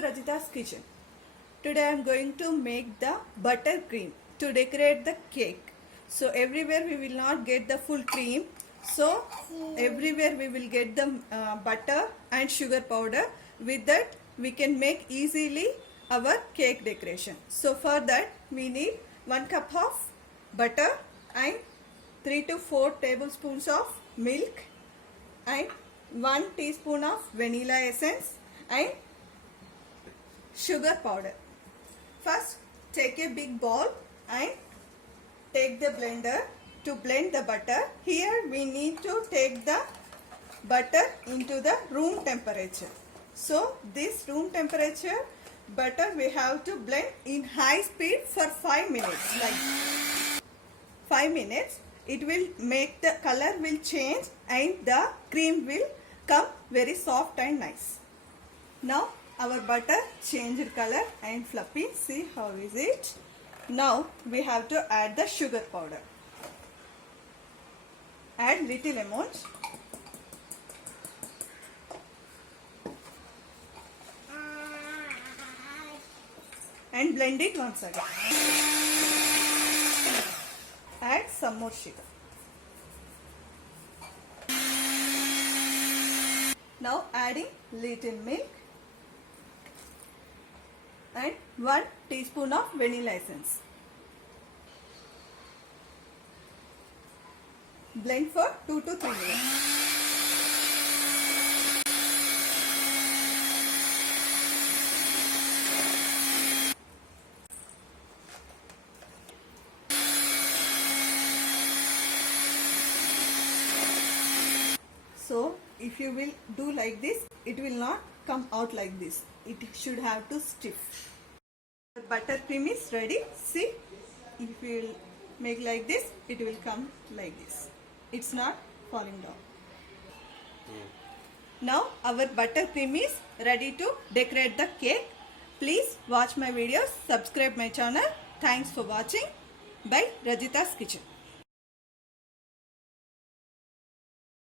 Rajitha's kitchen. Today I am going to make the buttercream to decorate the cake. So everywhere we will not get the full cream. So everywhere we will get the butter and sugar powder. With that we can make easily our cake decoration. So for that we need 1 cup of butter and 3 to 4 tablespoons of milk and 1 teaspoon of vanilla essence and sugar powder. First take a big bowl and take the blender to blend the butter. Here we need to take the butter into the room temperature. So this room temperature butter we have to blend in high speed for 5 minutes. Like 5 minutes it will make the color will change and the cream will come very soft and nice. Now our butter changed color and fluffy. See how is it? Now we have to add the sugar powder. Add little amount. And blend it once again. Add some more sugar. Now adding little milk and 1 teaspoon of vanilla essence. Blend for 2 to 3 minutes. So if you will do like this, it will not come out like this. It should have to stiff. The buttercream is ready. See, if you will make like this, it will come like this. It's not falling down. Now our buttercream is ready to decorate the cake. Please watch my videos, subscribe my channel. Thanks for watching. By Rajitha's Kitchen.